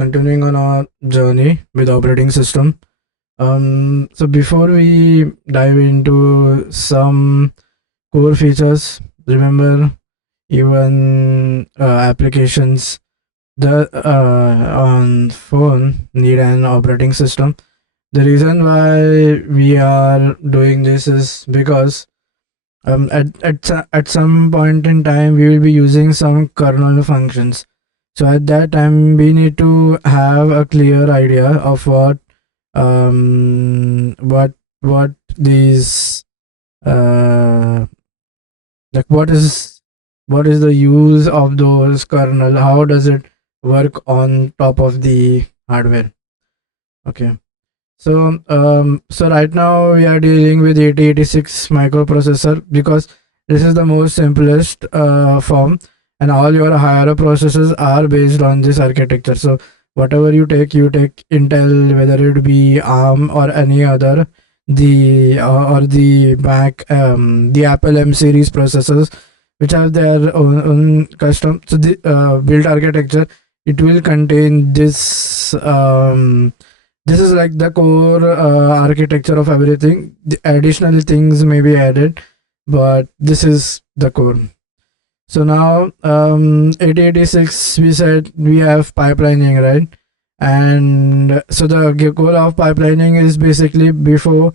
continuing on our journey with operating system. So before we dive into some core features, remember even applications that on phone need an operating system. The reason why we are doing this is because at some point in time we will be using some kernel functions. So at that time we need to have a clear idea of what these uh like what is the use of those kernel, how does it work on top of the hardware. Okay. So right now we are dealing with 8086 microprocessor because this is the most simplest form, and all your higher processors are based on this architecture. So whatever you take Intel, whether it be ARM or any other, the or the Mac, the Apple M series processors, which have their own custom. So the built architecture, it will contain this. This is like the core architecture of everything. The additional things may be added, but this is the core. So now 8086, we said we have pipelining, right? And so the goal of pipelining is basically before,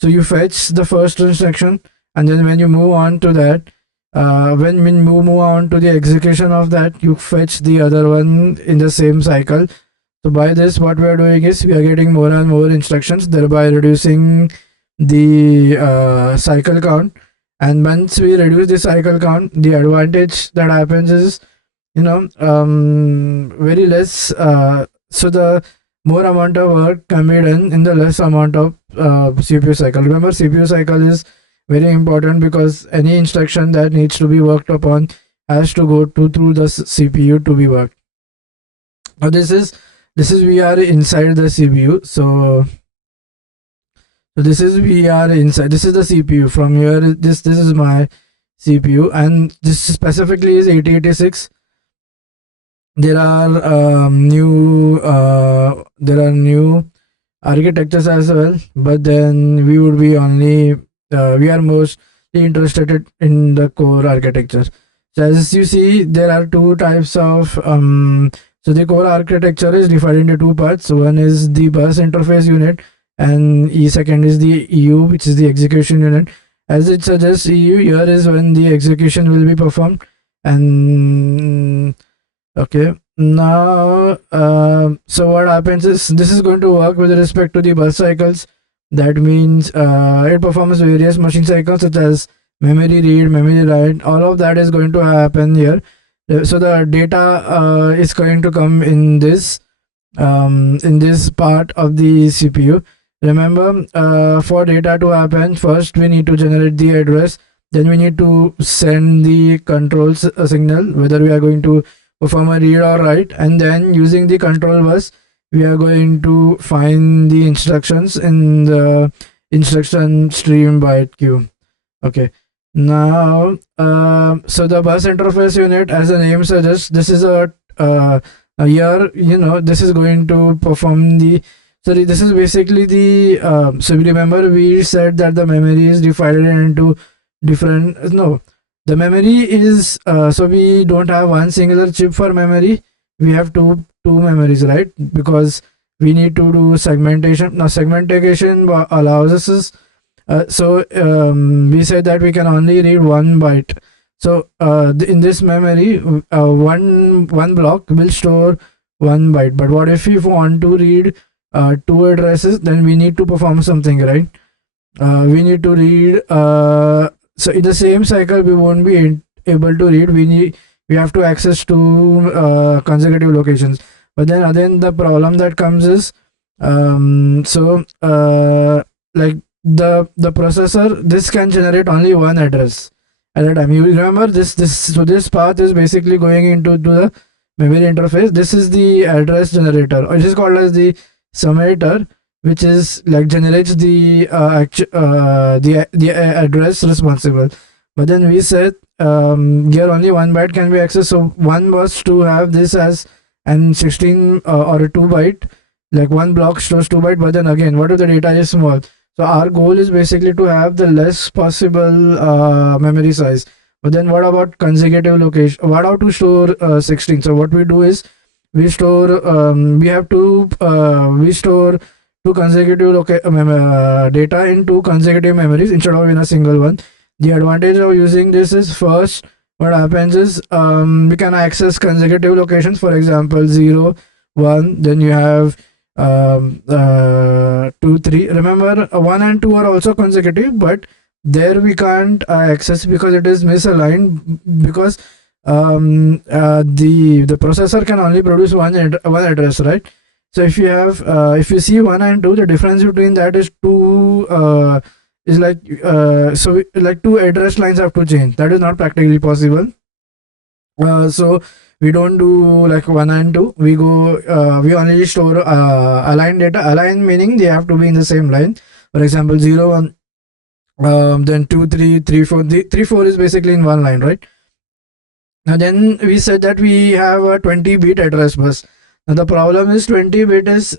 so you fetch the first instruction, and then when you move on to that, when you move on to the execution of that, you fetch the other one in the same cycle. So by this, what we are doing is we are getting more and more instructions, thereby reducing the cycle count. And once we reduce the cycle count, the advantage that happens is, very less. So the more amount of work can be done in the less amount of CPU cycle. Remember, CPU cycle is very important because any instruction that needs to be worked upon has to go through the CPU to be worked. Now this is we are inside the CPU. So this is we are inside. This is the CPU. From here, this is my CPU, and this specifically is 8086. There are new architectures as well, but then we would be only we are mostly interested in the core architecture. So as you see, there are two types of so the core architecture is divided into two parts. One is the bus interface unit, and second is the EU, which is the execution unit. As it suggests, EU here is when the execution will be performed. And okay, now so what happens is this is going to work with respect to the bus cycles. That means it performs various machine cycles such as memory read, memory write. All of that is going to happen here. So the data is going to come in this part of the CPU. Remember, for data to happen, first we need to generate the address, then we need to send the control signal, whether we are going to perform a read or write, and then using the control bus we are going to find the instructions in the instruction stream byte queue. Okay. Now, so the bus interface unit, as the name suggests, this is here, this is going to perform the. Sorry, this is basically the. So remember, we said that the memory is divided into different. No, the memory is. So we don't have one singular chip for memory. We have two memories, right? Because we need to do segmentation. Now, segmentation allows us. So we said that we can only read 1 byte. So in this memory, one block will store 1 byte. But what if we want to read 2 addresses? Then we need to perform something, right? We need to read. So in the same cycle, we won't be able to read. We have to access 2 consecutive locations. But then again, the problem that comes is like the processor, this can generate only one address at a time. You remember this so this path is basically going into the memory interface. This is the address generator, or it is called as the summator, which is like generates the address responsible. But then we said here only 1 byte can be accessed, so one was to have this as and 16 or a 2 byte, like one block stores 2 byte, but then again, what if the data is small? So our goal is basically to have the less possible memory size. But then what about consecutive location? What how to store 16? So what we do is we store we store two consecutive data in two consecutive memories instead of in a single one. The advantage of using this is, first, what happens is we can access consecutive locations, for example 0 1, then you have 2 3. Remember 1 and 2 are also consecutive, but there we can't access because it is misaligned, because the processor can only produce one address, right? So if you have if you see 1 and 2, the difference between that is 2 is like like two address lines have to change. That is not practically possible. So we don't do like 1 and 2. We go we only store aligned data. Aligned meaning they have to be in the same line. For example 0 1, then 2 3 3 4. The 3 4 is basically in one line, right? Now then we said that we have a 20-bit address bus. Now the problem is 20-bit is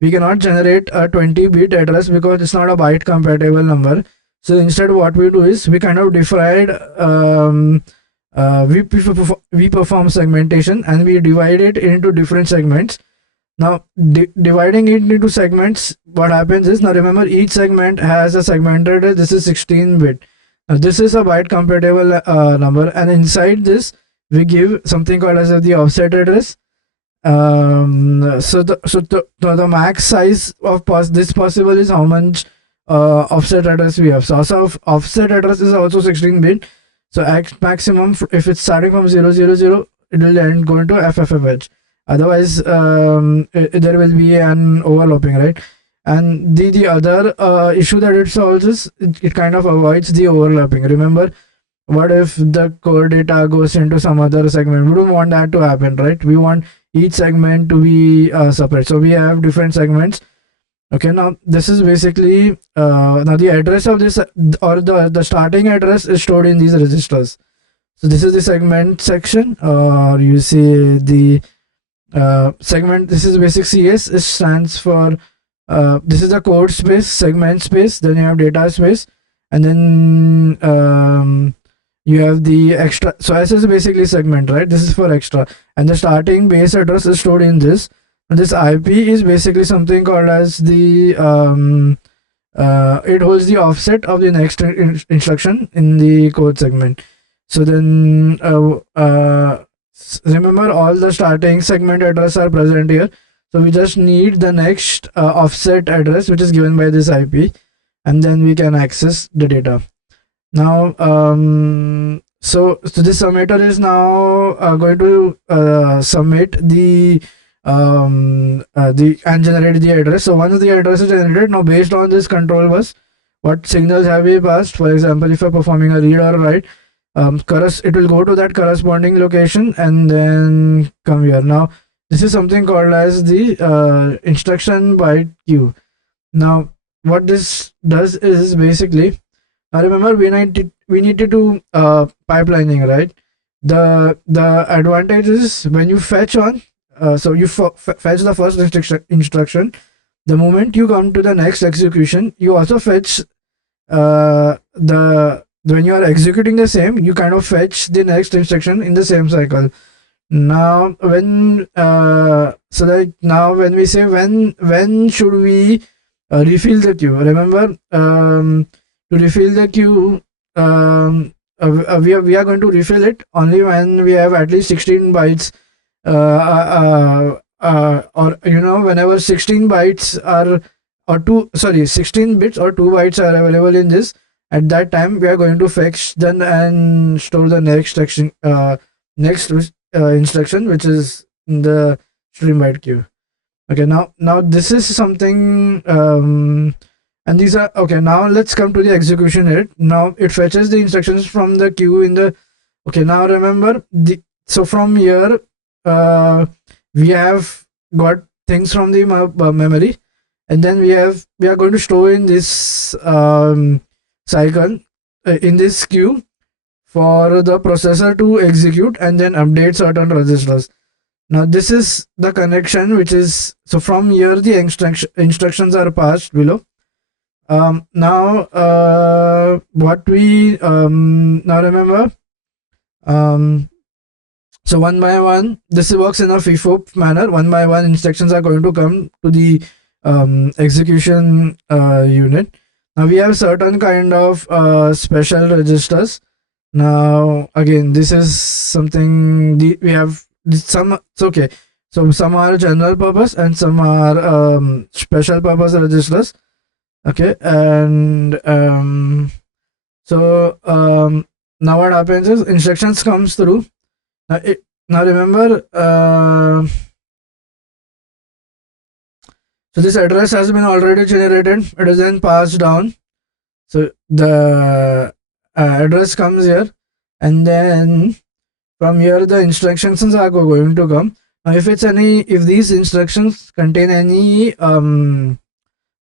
we cannot generate a 20-bit address because it's not a byte compatible number. So instead what we do is we kind of divide we perform segmentation and we divide it into different segments. Now dividing it into segments, what happens is, now remember each segment has a segmented, this is 16-bit. This is a byte compatible number, and inside this we give something called as the offset address. The max size of this possible is how much offset address we have. So also offset address is also 16-bit. So at maximum, if it's starting from 000, it will end going to FFFH. Otherwise, there will be an overlapping, right? And the other issue that it solves is it kind of avoids the overlapping. Remember, what if the core data goes into some other segment? We don't want that to happen, right? We want each segment to be separate. So we have different segments. Okay, now this is basically now the address of this, or the starting address is stored in these registers. So this is the segment section, or you see the segment. This is basic CS. It stands for this is the code space, segment space, then you have data space, and then you have the extra. So S is basically segment, right? This is for extra, and the starting base address is stored in this. And this IP is basically something called as the it holds the offset of the next instruction in the code segment. So then remember, all the starting segment address are present here. So we just need the next offset address, which is given by this IP, and then we can access the data. Now so this summator is now going to submit the and generate the address. So once the address is generated, now based on this control bus, what signals have we passed? For example, if you're performing a read or write, it will go to that corresponding location and then come here. Now this is something called as the instruction byte queue. Now what this does is basically, remember we need to do pipelining, right? The advantage is when you fetch on, so you fetch the first instruction. The moment you come to the next execution, you also fetch when you are executing the same, you kind of fetch the next instruction in the same cycle. Now when now when we say when should we refill the queue, remember to refill the queue, we are going to refill it only when we have at least 16 bytes or whenever 16 bytes are, or 16 bits or 2 bytes are available in this. At that time we are going to fetch then and store the next instruction, which is in the stream byte queue. Okay, now this is something and these are okay. Now let's come to the execution rate. Now it fetches the instructions from the queue in the, okay, now remember so from here we have got things from the memory, and then we are going to store in this cycle in this queue for the processor to execute and then update certain registers. Now this is the connection which is, so from here the instructions are passed below. Now what we now remember, um, so one by one this works in a FIFO manner. One by one instructions are going to come to the execution unit. Now we have certain kind of special registers. Now again, this is something we have some. It's okay. So some are general purpose and some are special purpose registers. Okay, and so now what happens is instructions comes through. Now remember, so this address has been already generated. It is then passed down. So the address comes here, and then from here the instructions are going to come. Now if these instructions contain any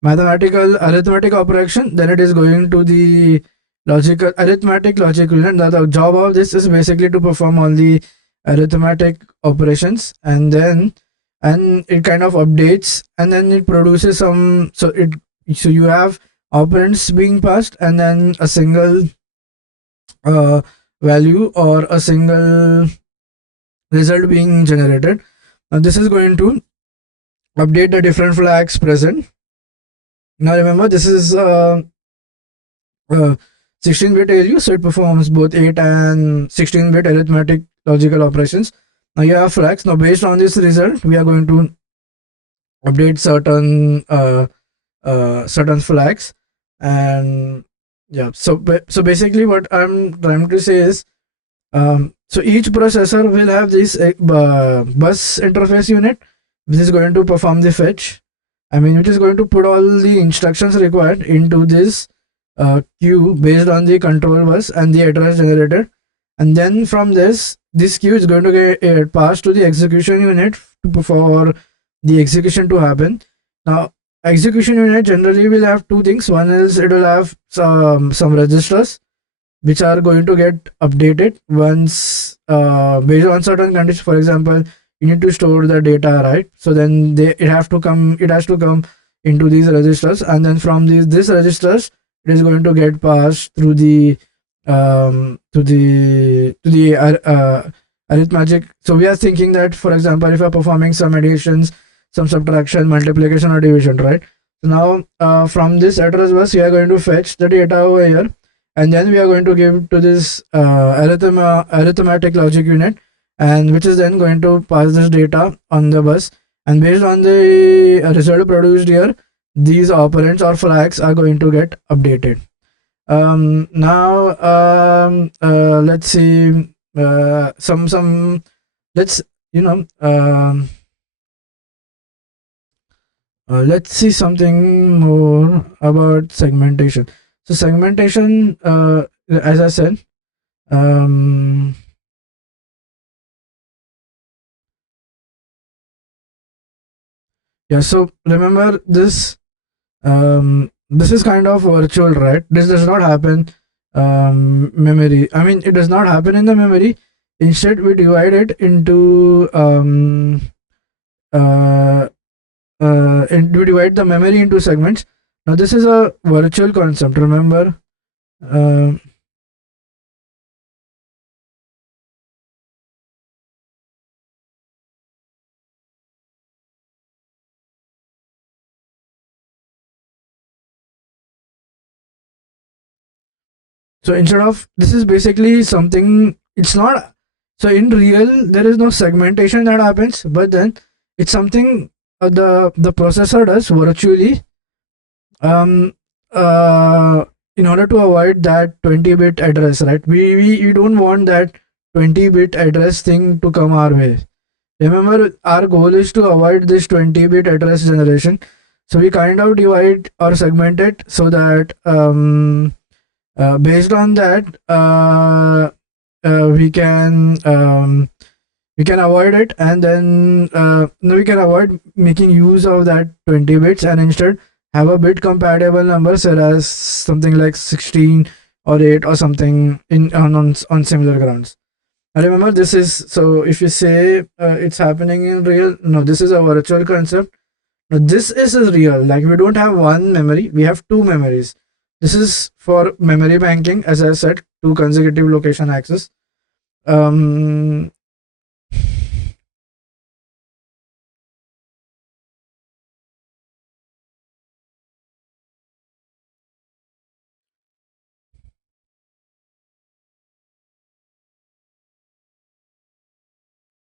mathematical arithmetic operation, then it is going to the arithmetic logic unit. Now the job of this is basically to perform all the arithmetic operations, and it kind of updates, and then it produces some, so you have operands being passed, and then a single value or a single result being generated. Now this is going to update the different flags present. Now remember, this is 16-bit ALU, so it performs both 8 and 16-bit arithmetic logical operations. Now you have flags. Now based on this result, we are going to update certain flags, and yeah. So basically, what I'm trying to say is, so each processor will have this bus interface unit, which is going to perform the fetch. Which is going to put all the instructions required into this queue based on the control bus and the address generated, and then from this queue is going to get passed to the execution unit for the execution to happen. Now execution unit generally will have two things. One is it will have some registers which are going to get updated once based on certain conditions. For example, you need to store the data, right? So then it has to come into these registers, and then from these registers it is going to get passed through the arithmetic. So we are thinking that, for example, if you are performing some additions, some subtraction, multiplication or division, right? So now from this address bus we are going to fetch the data over here, and then we are going to give to this arithmetic logic unit, and which is then going to pass this data on the bus, and based on the result produced here, these operands or flags are going to get updated. Now let's see some let's let's see something more about segmentation. So segmentation, as I said, yeah, so remember this, this is kind of virtual, right? This does not happen memory. It does not happen in the memory. Instead we divide it into we divide the memory into segments. Now this is a virtual concept, remember. So instead of, this is basically something, it's not, so in real there is no segmentation that happens, but then it's something the processor does virtually, in order to avoid that 20-bit address, right? We don't want that 20-bit address thing to come our way. Remember, our goal is to avoid this 20-bit address generation, so we kind of divide or segment it so that based on that we can avoid it, and then we can avoid making use of that 20 bits, and instead have a bit compatible number, such as something like 16 or 8 or something on similar grounds. I remember this is, so if you say it's happening in real, no, this is a virtual concept. No, this is real. Like we don't have one memory, we have two memories. This is for memory banking, as I said, two consecutive location access. Um,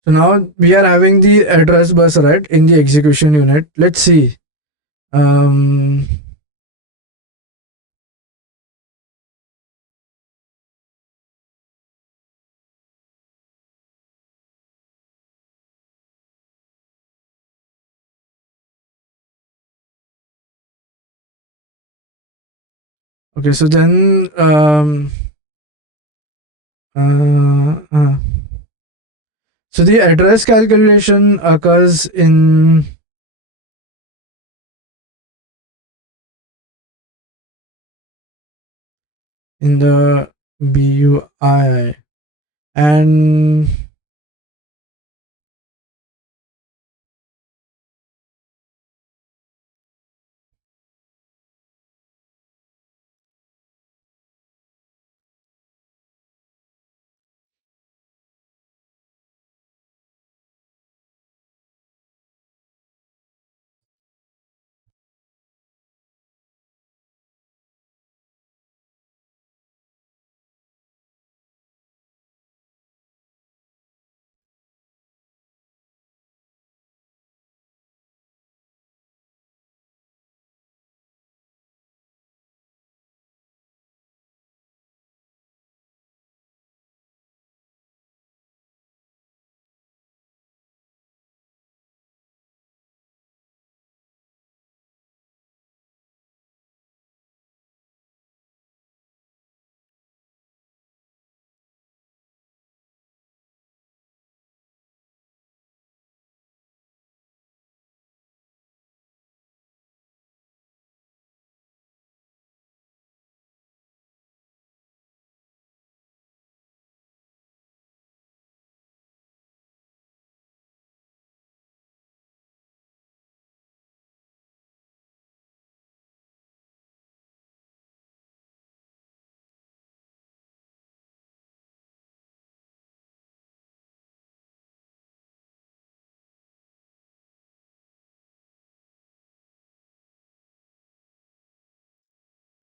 so now we are having the address bus, right, in the execution unit. Let's see. Um, okay, so then uh, uh, so the address calculation occurs in the BUI, and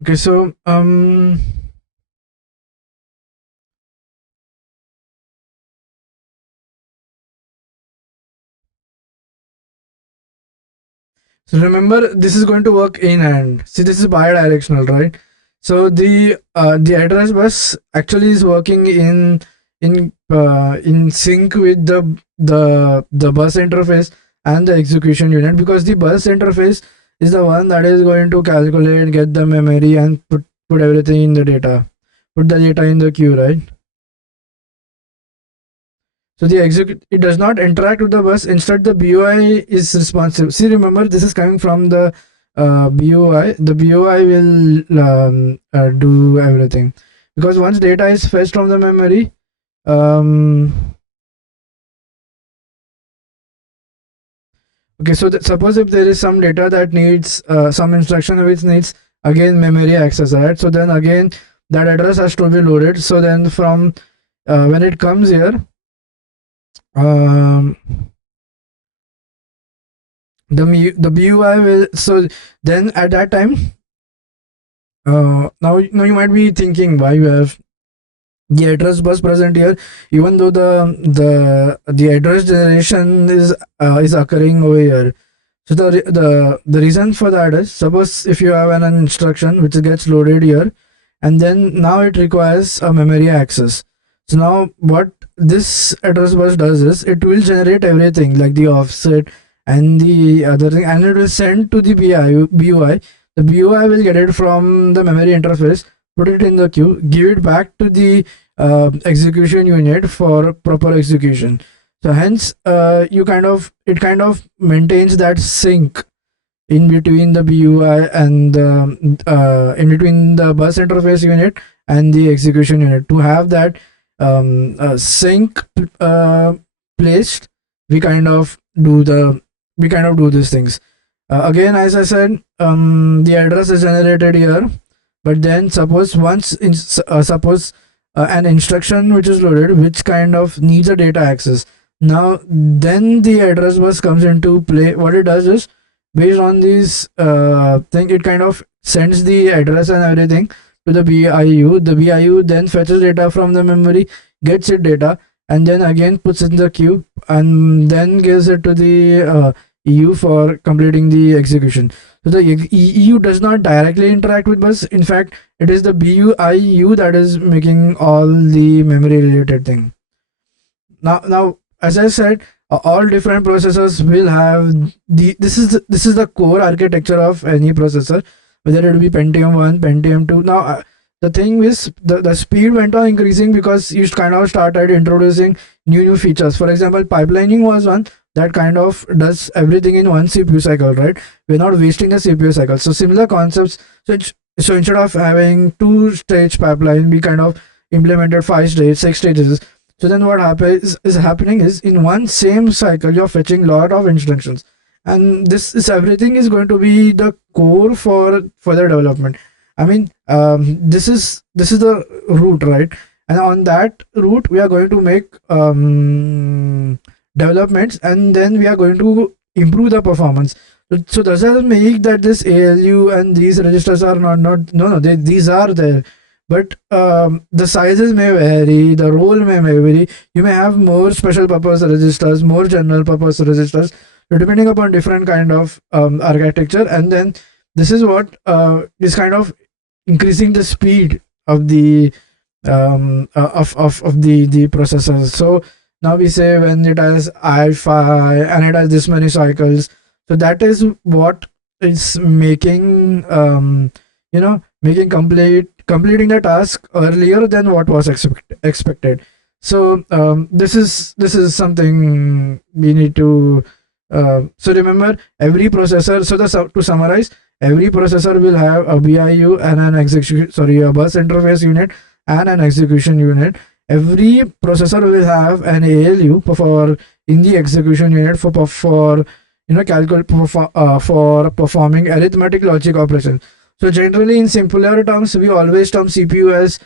okay, so so remember, this is going to work in and see, this is bidirectional, right? So the address bus actually is working in sync with the bus interface and the execution unit, because the bus interface is the one that is going to calculate, get the memory, and put everything in the data, put the data in the queue, right? So the execute, it does not interact with the bus. Instead, the BUI is responsive. See, remember, this is coming from the BUI. The BUI will do everything, because once data is fetched from the memory, um, okay. So suppose if there is some data that needs some instruction which needs again memory access, right? So then again that address has to be loaded. So then from when it comes here, um, the BUI will, so then at that time, now you might be thinking why you have the address bus present here, even though the address generation is occurring over here. So the reason for that is, suppose if you have an instruction which gets loaded here, and then now it requires a memory access. So now what this address bus does is, it will generate everything like the offset and the other thing, and it will send to the BUI. The BUI will get it from the memory interface, put it in the queue, give it back to the execution unit for proper execution. So hence, it kind of maintains that sync in between the BUI and in between the bus interface unit and the execution unit, to have that sync placed, we kind of do these things. Again, as I said, the address is generated here, but then suppose an instruction which is loaded, which kind of needs a data access. Now, then the address bus comes into play. What it does is, based on this thing, it kind of sends the address and everything to the BIU. The BIU then fetches data from the memory, gets it data, and then again puts it in the queue, and then gives it to the EU for completing the execution. So the EU does not directly interact with bus. In fact, it is the BUIU that is making all the memory related thing. Now, as I said, all different processors will have this is the core architecture of any processor, whether it be Pentium 1, Pentium 2. Now, the thing is, the speed went on increasing because you kind of started introducing new features. For example, pipelining was one that kind of does everything in one CPU cycle, right? We're not wasting a CPU cycle. So similar concepts. So instead of having two-stage pipeline, we kind of implemented 5 stages, 6 stages. So then what happens is happening is, in one same cycle you're fetching lot of instructions, and this is everything is going to be the core for further development. I mean, this is the root, right? And on that route we are going to make developments, and then we are going to improve the performance. So does that make that this ALU and these registers are not no, these are there, but the sizes may vary, the role may vary. You may have more special purpose registers, more general purpose registers, depending upon different kind of architecture. And then this is what is kind of increasing the speed of the of the processors. So now we say when it has I5 and it has this many cycles, so that is what is making making completing the task earlier than what was expected. So this is something we need to so remember, every processor, to summarize, every processor will have a BIU and an a bus interface unit and an execution unit. Every processor will have an ALU for in the execution unit for calculate for performing arithmetic logic operations. So generally, in simpler terms, we always term CPU as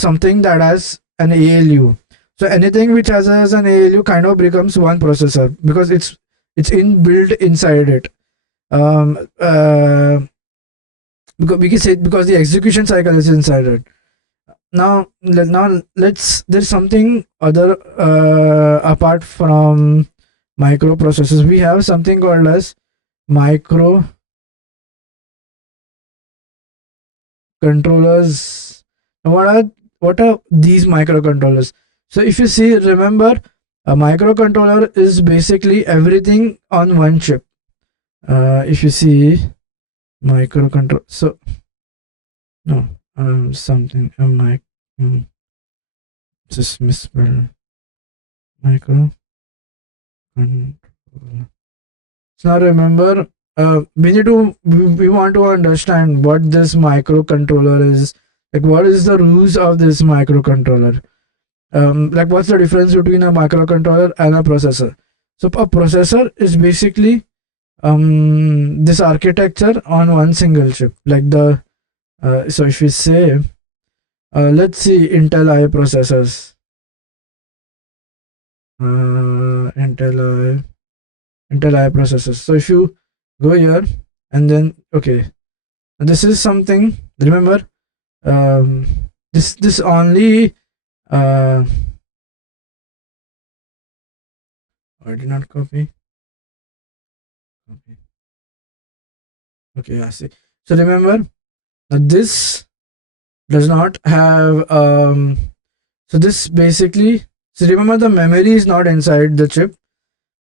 something that has an ALU. So anything which has an ALU kind of becomes one processor because it's inbuilt inside it. Because we can say because the execution cycle is inside it. Now let's there's something other apart from microprocessors. We have something called as microcontrollers. What are these microcontrollers? So if you see, remember, a microcontroller is basically everything on one chip. If you see microcontroller, so no, something just misspelled microcontroller. So now remember, we want to understand what this microcontroller is. Like, what is the rules of this microcontroller? Like, what's the difference between a microcontroller and a processor? So a processor is basically this architecture on one single chip. Like the so if we say let's see Intel I processors, Intel I processors. So if you go here and then okay, this is something. Remember, this only I did not copy. Okay, I see. So remember, this does not have so this basically, so remember, the memory is not inside the chip,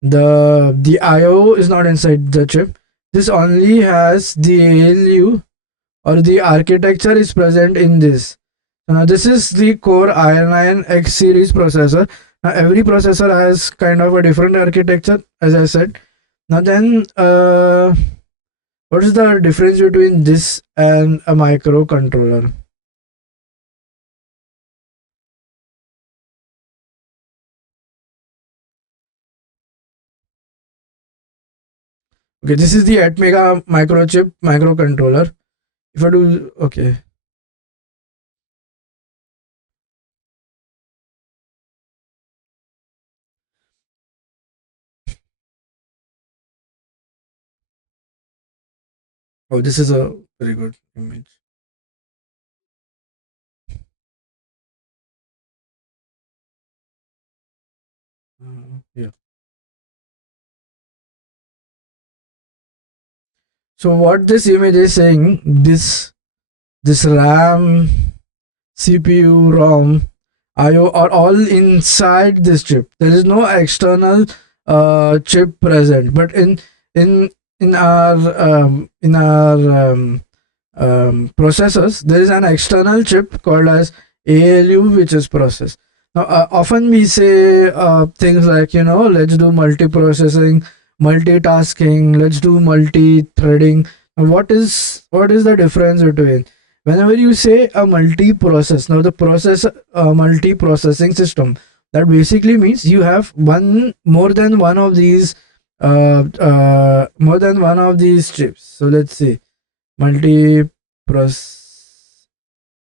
the IO is not inside the chip. This only has the ALU, or the architecture is present in this. So now this is the core i9 X series processor. Now every processor has kind of a different architecture, as I said. Now then what is the difference between this and a microcontroller? Okay, this is the Atmega microchip microcontroller. If I do, okay. Oh, this is a very good image. Yeah. So what this image is saying, this RAM, CPU, ROM, IO are all inside this chip. There is no external chip present. But in in our processors, there is an external chip called as ALU, which is process. Now, often we say things like, let's do multiprocessing, multitasking, let's do multi-threading. What is the difference between whenever you say a multi-process? Now, the process multi-processing system, that basically means you have more than one of these chips. So let's see, multi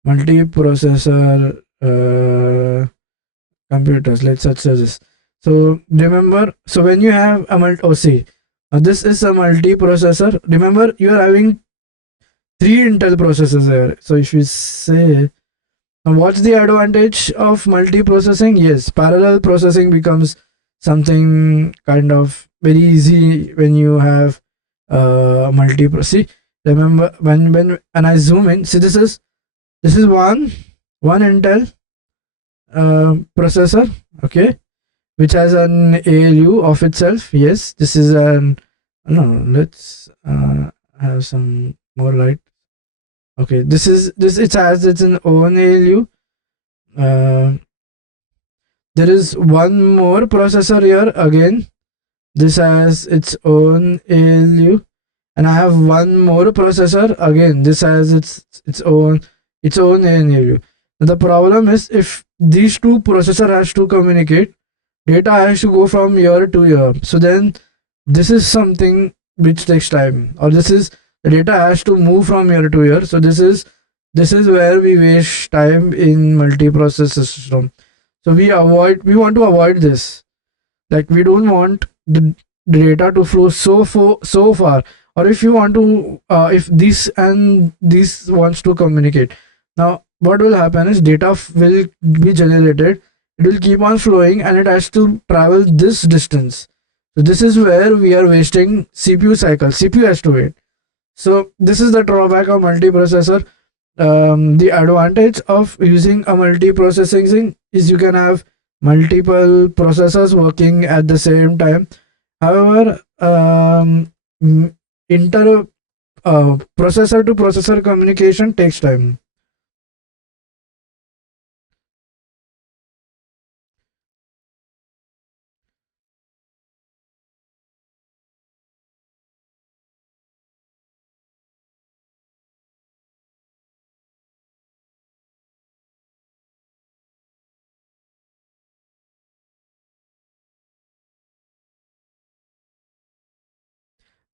multiprocessor computers. Let's search this. So remember, so when you have a see, this is a multiprocessor. Remember, you are having three Intel processors here. So if you say, what's the advantage of multiprocessing? Yes, parallel processing becomes something kind of very easy when you have multi. See, remember when I zoom in. See, this is one Intel processor, okay, which has an ALU of itself. Yes, this is an no. Let's have some more light. Okay, this. It has its own ALU. Uh, there is one more processor here again. This has its own ALU, and I have one more processor again. This has its own ALU. The problem is, if these two processor has to communicate, data has to go from year to year. So then this is something which takes time, or this is the data has to move from year to year. So this is where we waste time in multiprocessor system. So we want to avoid this. Like, we don't want the data to flow so far. Or if you want to if this and this wants to communicate, now what will happen is data will be generated. It will keep on flowing, and it has to travel this distance. So this is where we are wasting CPU cycle. CPU has to wait. So this is the drawback of multiprocessor. The advantage of using a multiprocessing thing is you can have multiple processors working at the same time. However, inter processor to processor communication takes time.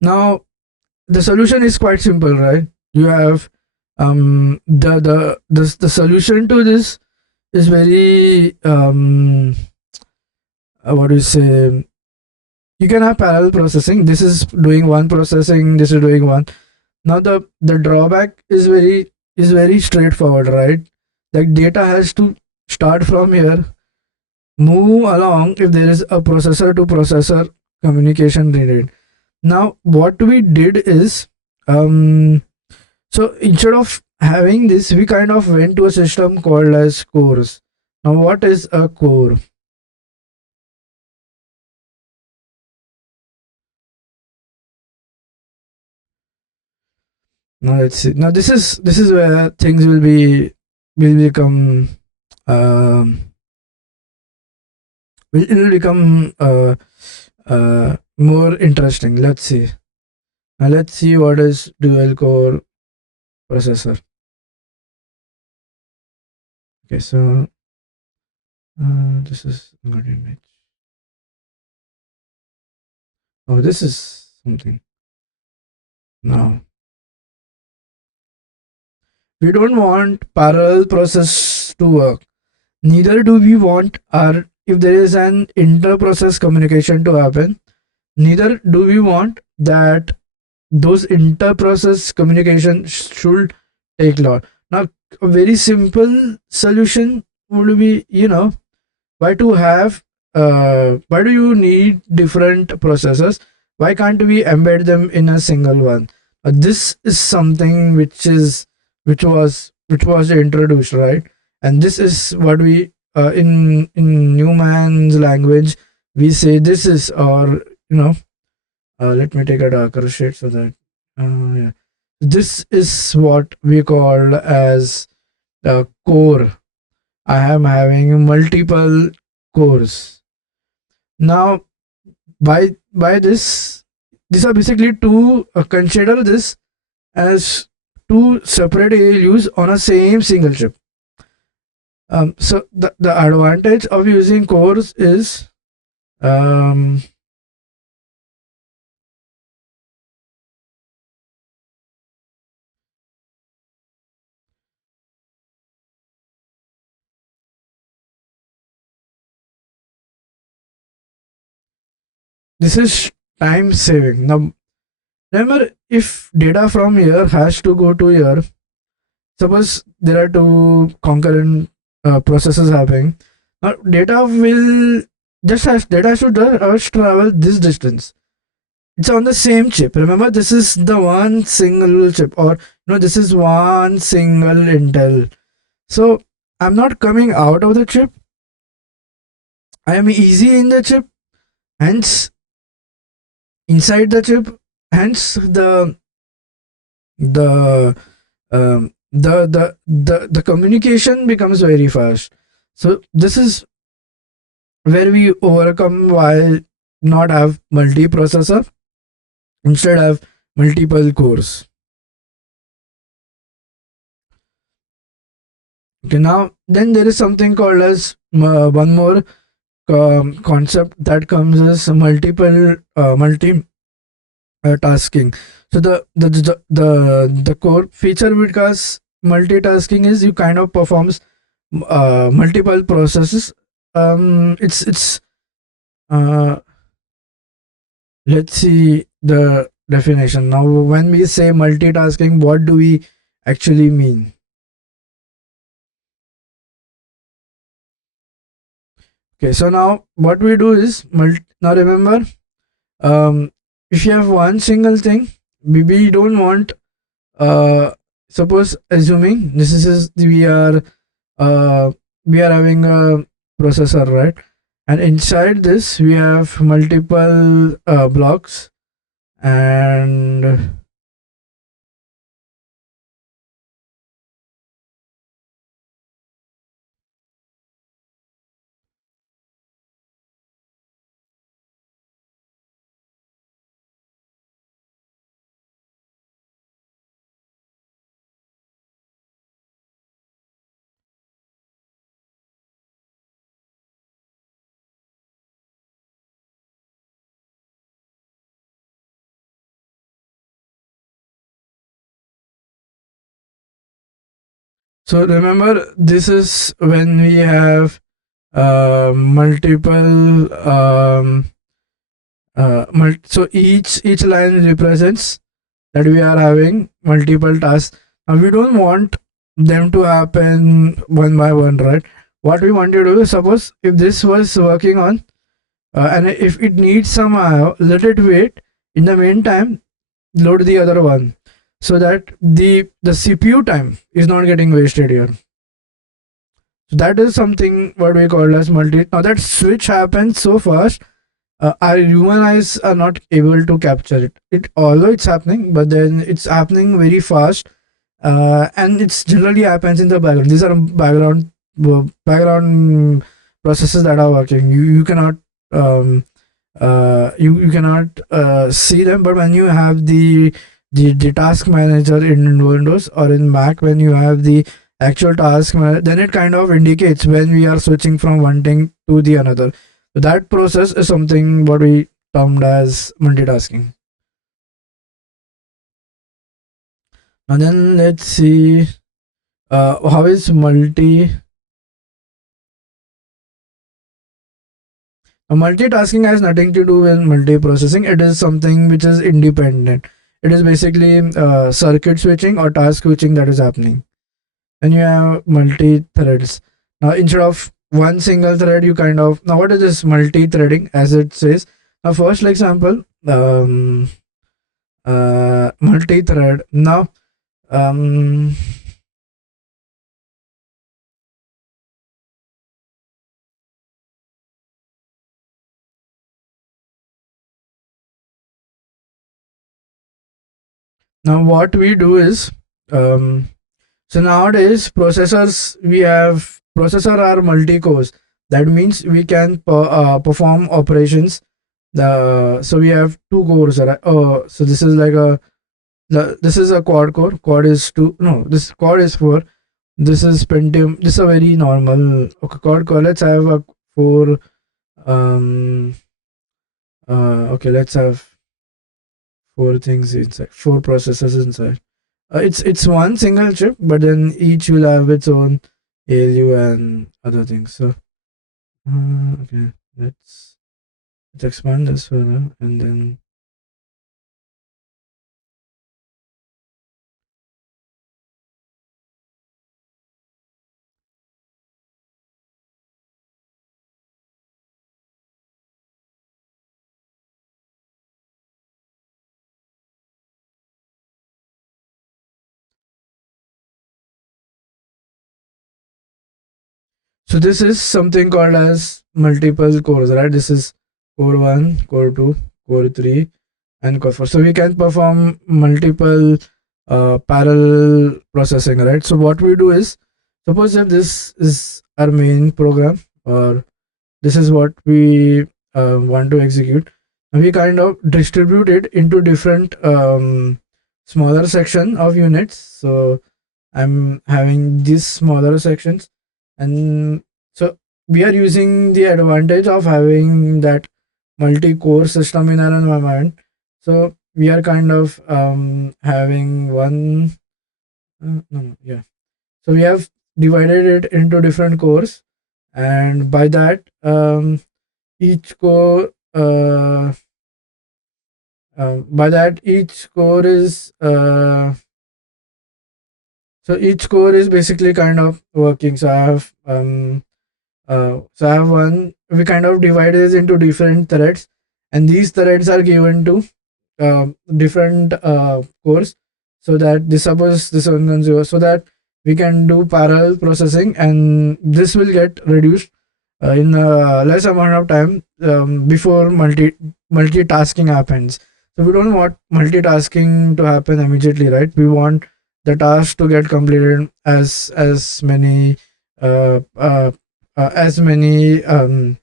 Now, the solution is quite simple, right? You have the solution to this is very what do you say? You can have parallel processing. This is doing one processing. This is doing one. Now the drawback is very straightforward, right? Like, data has to start from here, move along if there is a processor to processor communication needed. Now what we did is, so instead of having this, we kind of went to a system called as cores. Now what is a core? Now let's see. Now this is where things will become um will become more interesting. Let's see. Now let's see what is dual core processor. Okay, so this is not image. Oh, this is something. Now, we don't want parallel process to work. Neither do we want our, if there is an inter-process communication to happen, neither do we want that those inter-process communication should take long. Now, a very simple solution would be, why to have why do you need different processors? Why can't we embed them in a single one? This is something which was introduced, right? And this is what we in Newman's language we say this is, or let me take a darker shade so that yeah, this is what we call as the core. I am having multiple cores. Now, by this, these are basically two. Consider this as two separate ALUs on a same single chip. So the advantage of using cores is um, this is time saving. Now, remember, if data from here has to go to here, suppose there are two concurrent processes happening. Now, data will just has data should travel this distance. It's on the same chip. Remember, this is the one single chip, or this is one single Intel. So I'm not coming out of the chip. I am easy in the chip. Hence, inside the chip. Hence, the the communication becomes very fast. So this is where we overcome why not have multiprocessor, instead have multiple cores. Okay, now then there is something called as one more concept that comes as multiple multi tasking. So the core feature because multitasking is you kind of performs multiple processes. It's uh, let's see the definition. Now, when we say multitasking, what do we actually mean? Okay, so now what we do is now remember, if you have one single thing, we don't want suppose assuming this is uh, we are having a processor, right? And inside this we have multiple blocks, and so remember this is when we have multiple so each line represents that we are having multiple tasks, and we don't want them to happen one by one, right? What we want to do is, suppose if this was working on and if it needs somehow, let it wait. In the meantime, load the other one so that the CPU time is not getting wasted here. So that is something what we call as multi. Now that switch happens so fast, our human eyes are not able to capture it. Although it's happening, but then it's happening very fast, and it's generally happens in the background. These are background processes that are working. You cannot you cannot see them, but when you have the task manager in Windows or in Mac, when you have the actual task manager, then it kind of indicates when we are switching from one thing to the another. So that process is something what we termed as multitasking. And then let's see how is multitasking has nothing to do with multiprocessing. It is something which is independent. It is basically circuit switching or task switching that is happening. And you have multi-threads. Now instead of one single thread, you kind of, now what is this multi-threading as it says? Now first like example, multi-thread. Um, Now what we do is, um, so nowadays processors, we have processor are multi-cores. That means we can perform operations. So we have two cores, right? Oh, so this is like this is a quad core. Quad is two. No, this quad is four. This is Pentium. This is a very normal quad core. Let's have a four. Um. Okay. Let's have four things inside. Four processors inside. It's one single chip, but then each will have its own ALU and other things. So okay, let's expand this further, and then so this is something called as multiple cores, right? This is core one, core two, core three, and core four. So we can perform multiple parallel processing, right? So what we do is, suppose if this is our main program, or this is what we want to execute, we kind of distribute it into different smaller section of units. So I'm having these smaller sections, and so we are using the advantage of having that multi-core system in our environment. So we are kind of having one no, yeah, so we have divided it into different cores, and by that each core each core is so each core is basically kind of working. So I have one, we kind of divide this into different threads, and these threads are given to different cores, so that this, suppose this one can zero, so that we can do parallel processing, and this will get reduced in a less amount of time before multitasking happens. So we don't want multitasking to happen immediately, right? We want the task to get completed uh, uh, as many um,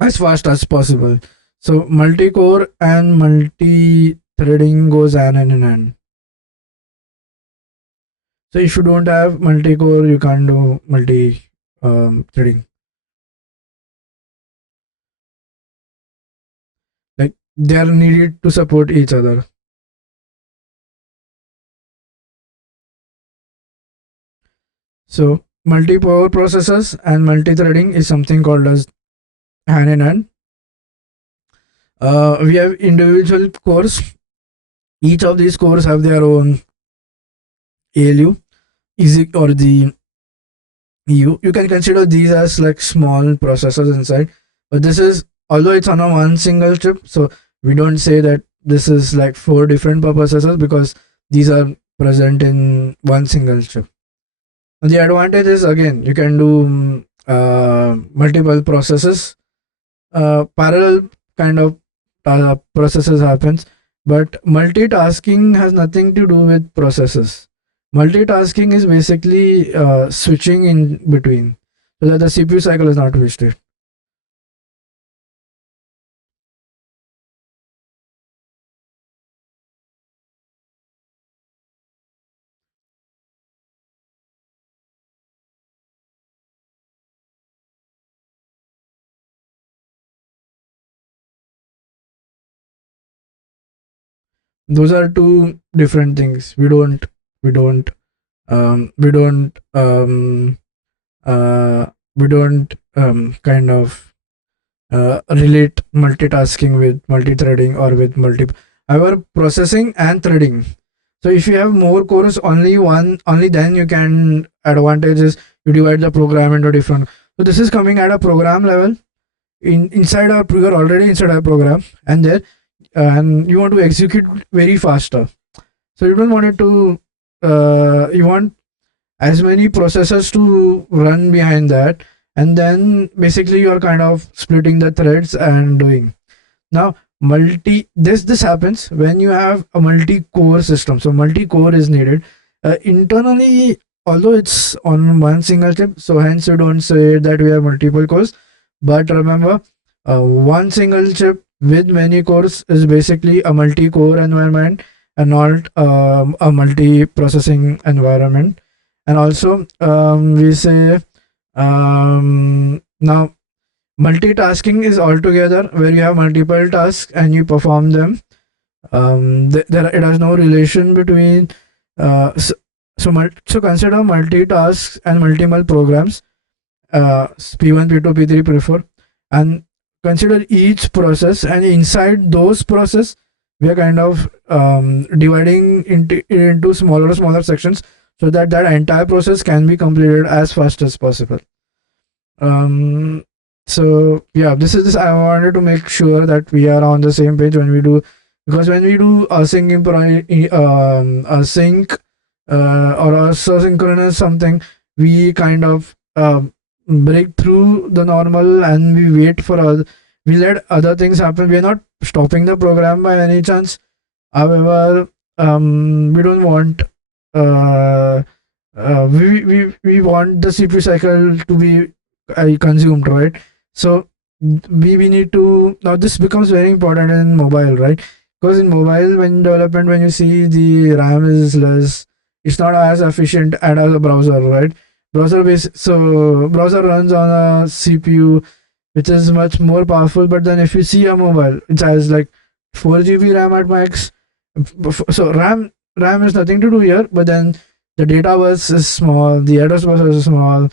as fast as possible. So multi-core and multi-threading goes hand in hand. So if you don't have multi-core, you can't do multi threading. Like they are needed to support each other. So multi-power processors and multi-threading is something called as hand in hand. We have individual cores. Each of these cores have their own ALU, easy or the you can consider these as like small processors inside, but this is, although it's on a one single chip, so we don't say that this is like four different processors, because these are present in one single chip. And the advantage is, again, you can do multiple processes, parallel kind of processes happens, but multitasking has nothing to do with processes. Multitasking is basically switching in between, so that the CPU cycle is not wasted. those are two different things. We don't we don't uh, we don't kind of relate multitasking with multi-threading or with multi however processing and threading. So if you have more cores, only then you can advantage is you divide the program into different. So this is coming at a program level. Inside our you are already inside our program, and there and you want to execute very faster. So you don't want it to you want as many processors to run behind that, and then basically you are kind of splitting the threads and doing. Now multi this happens when you have a multi-core system. So multi-core is needed internally, although it's on one single chip, so hence you don't say that we have multiple cores. But remember, one single chip with many cores is basically a multi-core environment and not a multi-processing environment. And also we say now multitasking is altogether where you have multiple tasks and you perform them. There it has no relation between so consider multitasks and multiple programs, p1, p2, p3, p4, and consider each process, and inside those process we are kind of dividing into smaller sections so that that entire process can be completed as fast as possible. um so yeah, this I wanted to make sure that we are on the same page when we do, because when we do async or asynchronous something, we kind of break through the normal and we wait for we let other things happen. We are not stopping the program by any chance. However, we don't want we want the CPU cycle to be consumed, right? So we need to, now this becomes very important in mobile, right? Because in mobile, when development, when you see the RAM is less, it's not as efficient as a browser, right? Browser base, so browser runs on a CPU which is much more powerful. But then if you see a mobile, it has like 4 GB RAM at max. So RAM is nothing to do here, but then the data bus is small, the address bus is small.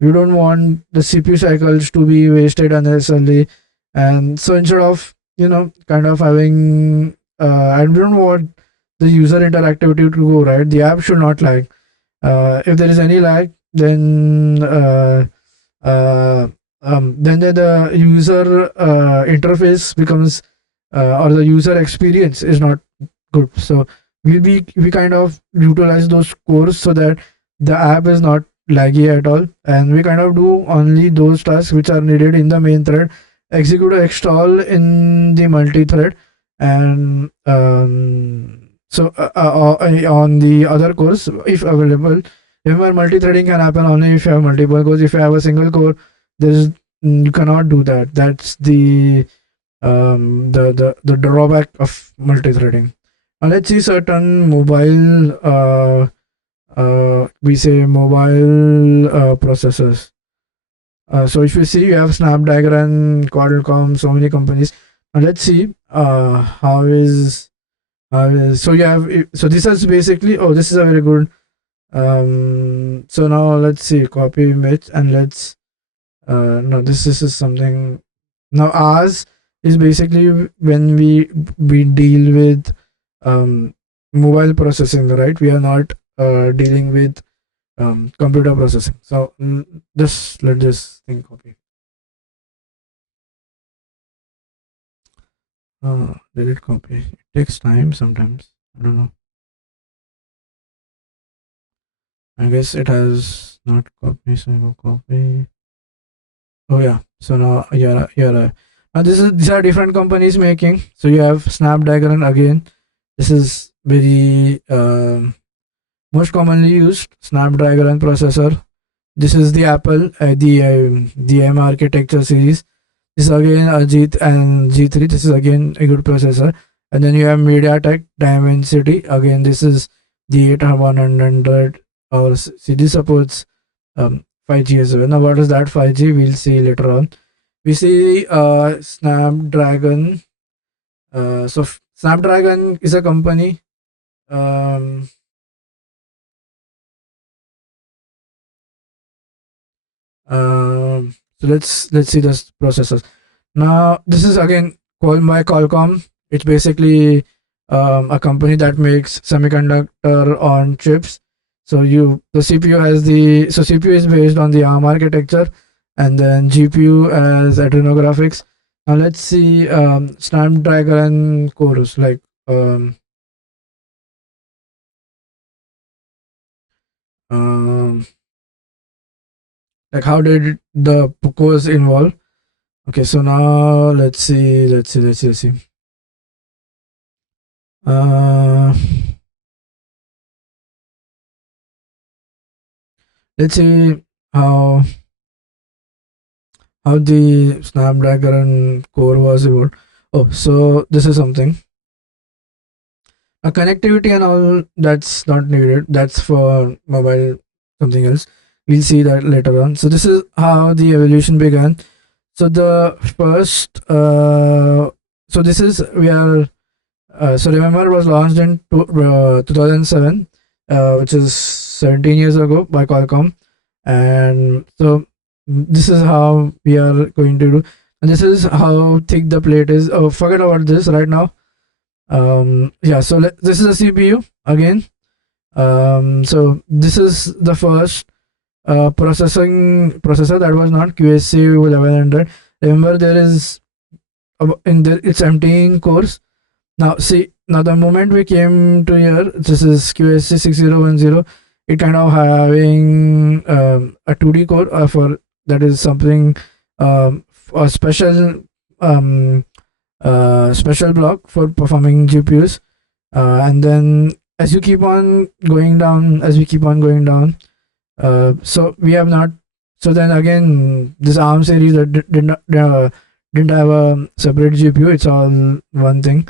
We don't want the CPU cycles to be wasted unnecessarily, and so instead of kind of having I don't want the user interactivity to go right. The app should not lag. If there is any lag, then the user interface becomes or the user experience is not good. So we kind of utilize those cores so that the app is not laggy at all, and we kind of do only those tasks which are needed in the main thread, execute a extol in the multi-thread, and on the other cores if available. Remember, multi-threading can happen only if you have multiple cores. If you have a single core, there's you cannot do that. That's the drawback of multi-threading. Now let's see certain mobile we say mobile processors. So if you see, you have Snapdragon, Qualcomm, so many companies. Now let's see so you have, so this is basically, oh, this is a very good so now let's see, copy image, and let's no, this is something. Now ours is basically when we deal with mobile processing, right? We are not dealing with computer processing. So just let this thing copy. Did it copy? It takes time sometimes. I don't know. I guess it has not copied, so I go copy. Oh yeah. So now now these are different companies making. So you have Snapdragon again. This is very most commonly used Snapdragon processor. This is the Apple the M architecture series. This is again a G3. This is again a good processor. And then you have MediaTek Dimensity. Again, this is the 8100 or CD supports 5G as well. Now, what is that 5G? We'll see later on. We see Snapdragon. So Snapdragon is a company. Um, so let's see the processors. Now this is again called by Qualcomm. It's basically a company that makes semiconductor on chips. So the CPU has CPU is based on the ARM architecture, and then GPU as adrenographics. Now let's see Snapdragon cores um, um, like how did the cores involve? Okay, so now let's see. Uh, let's see how the Snapdragon core was evolved. Oh, so this is something. A connectivity and all that's not needed. That's for mobile something else. We'll see that later on. So this is how the evolution began. So the first so this is we are so remember it was launched in 2007, which is 17 years ago by Qualcomm, and so this is how we are going to do, and this is how thick the plate is. Oh, forget about this right now. Yeah, so this is a CPU again. So this is the first processor that was not QSC 1100. Remember, there is in the it's emptying cores. Now see, now the moment we came to here, this is QSC 6010. It kind of having a 2D core for that is something a um, special block for performing GPUs. And then as we keep on going down, so we have not. So then again, this ARM series that didn't have a separate GPU. It's all one thing.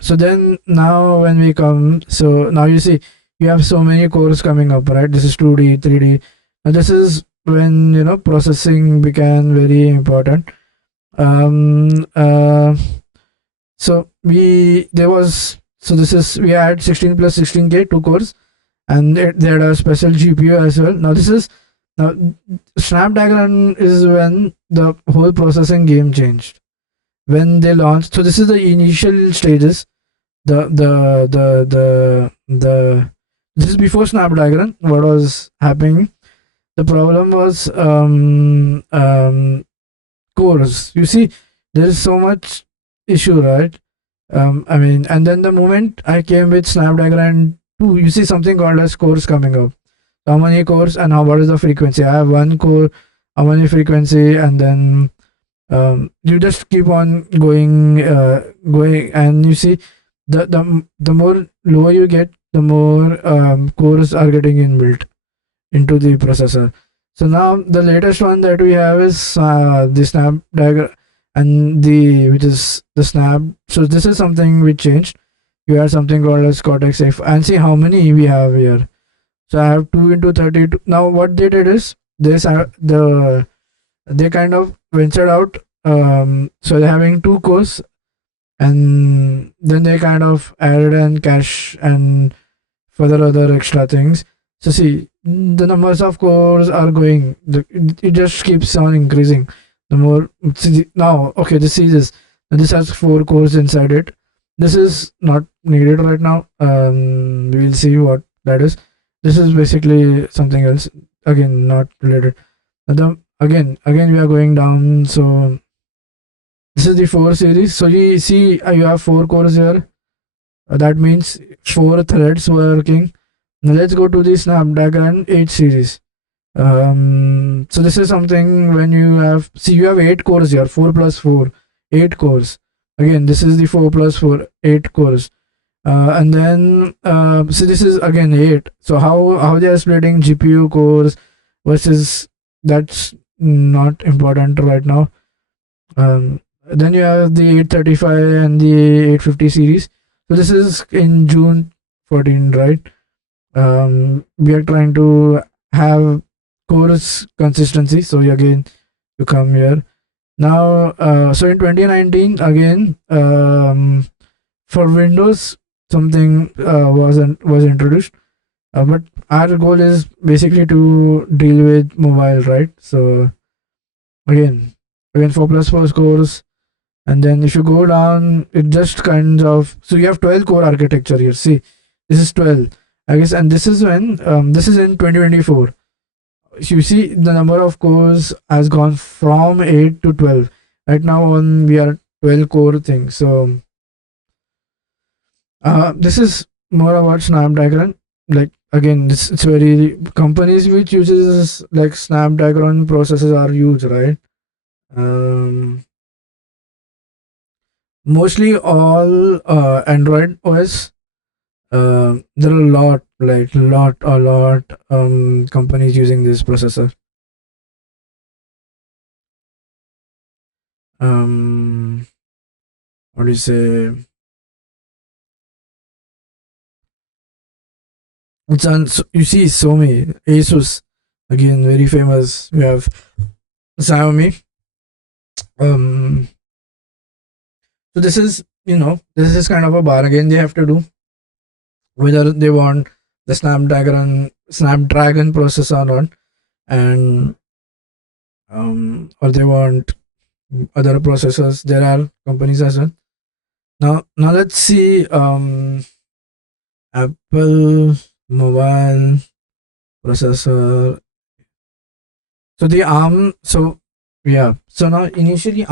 So then now when we come, so now you see you have so many cores coming up, right? This is 2D, 3D. Now this is when processing became very important. Um, uh, so this is we had 16 plus 16K 2 cores, and they had a special GPU as well. Now Snapdragon is when the whole processing game changed when they launched. So this is the initial stages. The this is before Snapdragon. What was happening? The problem was cores. You see, there is so much issue, right? I mean, and then the moment I came with Snapdragon 2, you see something called as cores coming up. How many cores and what is the frequency? I have one core, how many frequency, and then you just keep on going, and you see the more lower you get, the more cores are getting inbuilt into the processor. So now the latest one that we have is the Snapdragon and the which is the Snap. So this is something we changed. You have something called as Cortex A, and see how many we have here. So I have 2 into 32. Now what they did is they kind of ventured out. So they're having 2 cores, and then they kind of added in cache and further other extra things. So see, the numbers of cores are going. It just keeps on increasing. The more now, okay, this has 4 cores inside it. This is not needed right now. We will see what that is. This is basically something else. Again, not related. Again, we are going down. So this is the 4 series. So you see, you have 4 cores here. That means 4 threads working. Now let's go to the Snapdragon 8 series. So this is something when you have 8 cores here, 4 plus 4, 8 cores. Again, this is the 4 plus 4, 8 cores. And then so this is again 8. So how they are splitting GPU cores versus that's not important right now. Then you have the 835 and the 850 series. So this is in June 14, right? We are trying to have cores consistency. So again, you come here now. So in 2019 again, for Windows, something was introduced, but our goal is basically to deal with mobile, right? So again, 4+4 scores, and then if you go down, it just kinds of, so you have 12 core architecture here. See, this is 12, I guess, and this is when this is in 2024. You see the number of cores has gone from 8 to 12. Right now on we are 12 core thing. So this is more about Snapdragon. Like again, this it's very companies which uses like Snapdragon processors are huge, right? Um, Mostly all Android OS. There are a lot, like a lot companies using this processor. Um, what do you say? It's on. You see, Xiaomi, Asus, again very famous. We have Xiaomi. Um, so this is, this is kind of a bargain they have to do, whether they want the Snapdragon processor or not, and or they want other processors. There are companies as well. Now let's see. Apple mobile processor. So the ARM. So yeah. So now initially,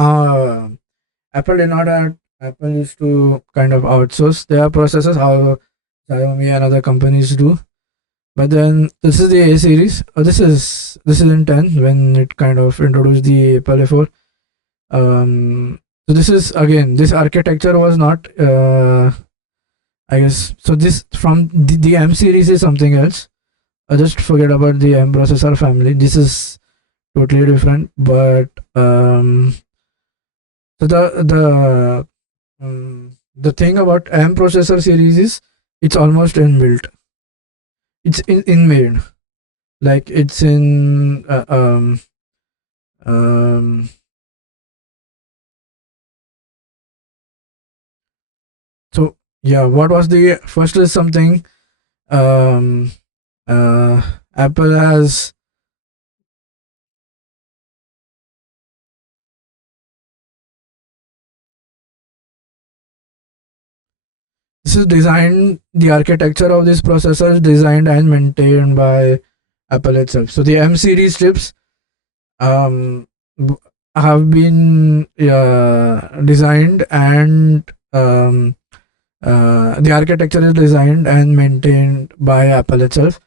Apple did not have. Apple used to kind of outsource their processors, how Xiaomi and other companies do. But then this is the A series. This is in 10 when it kind of introduced the Apple A4. So this is again, this architecture was not. I guess so. This from the M series is something else. I just forget about the M processor family. This is totally different. But so the thing about M processor series is it's almost inbuilt. It's in made, like it's in um so yeah, what was the first is something um Apple has, this is designed, the architecture of this processor is designed and maintained by Apple itself. So the M series chips um have been designed and the architecture is designed and maintained by Apple itself.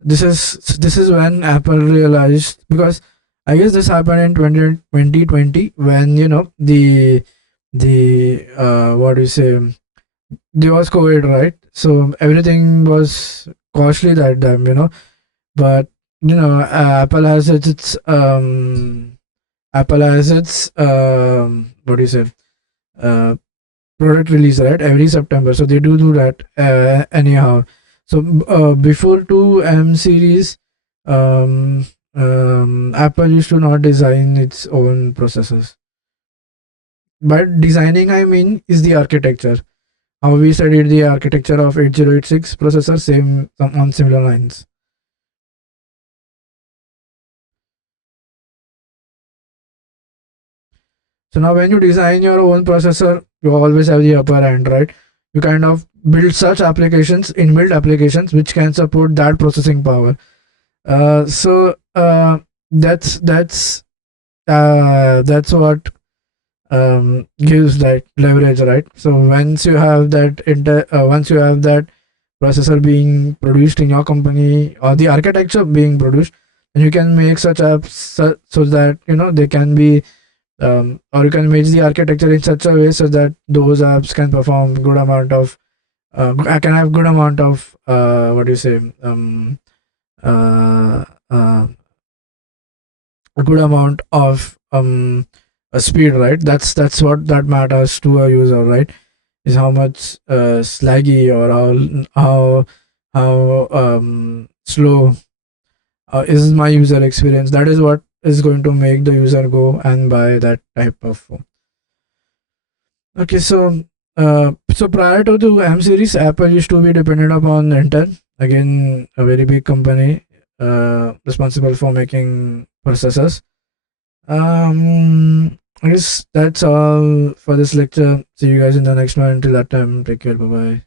This is when Apple realized, because I guess this happened in 2020 when the what do you say, there was COVID, right? So everything was costly that time, but Apple has its what do you say, uh, product release, right, every September. So they do that anyhow. So before 2M series, Apple used to not design its own processors. By designing, I mean is the architecture. How we studied the architecture of 8086 processor, same on similar lines. So now when you design your own processor, you always have the upper hand, right? You kind of build such applications, inbuilt applications, which can support that processing power. So that's what gives that leverage, right? So once you have that processor being produced in your company, or the architecture being produced, then you can make such apps so that they can be, or you can make the architecture in such a way so that those apps can perform good amount of can have good amount of what do you say, uh, uh, a good amount of a speed, right? That's what that matters to a user, right? Is how much slaggy, or how slow is my user experience. That is what is going to make the user go and buy that type of phone. Okay, so So prior to the M series, Apple used to be dependent upon Intel, again a very big company responsible for making processors. I guess that's all for this lecture. See you guys in the next one. Until that time, take care. Bye bye.